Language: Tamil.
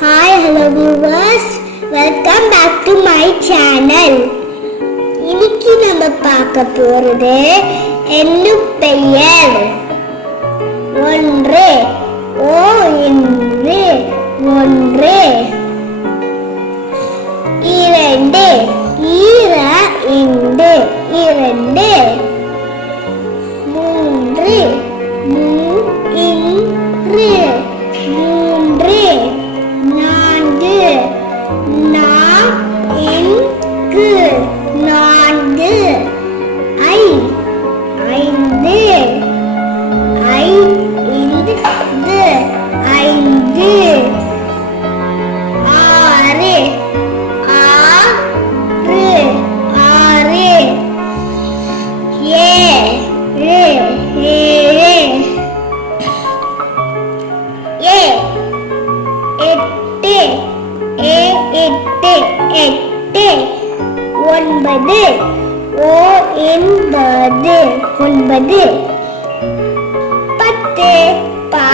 Hi hello viewers welcome back to my channel இன்னைக்கு நம்ம பார்க்க போறது என்னும் பெயர் ஒன்று ஓ என்று ஒன்று. இரண்டு ஈர இண்டு இரண்டு. மூன்று எட்டு ஏ எட்டு எட்டு. ஒன்பது ஓ என்பது ஒன்பது. பத்து பா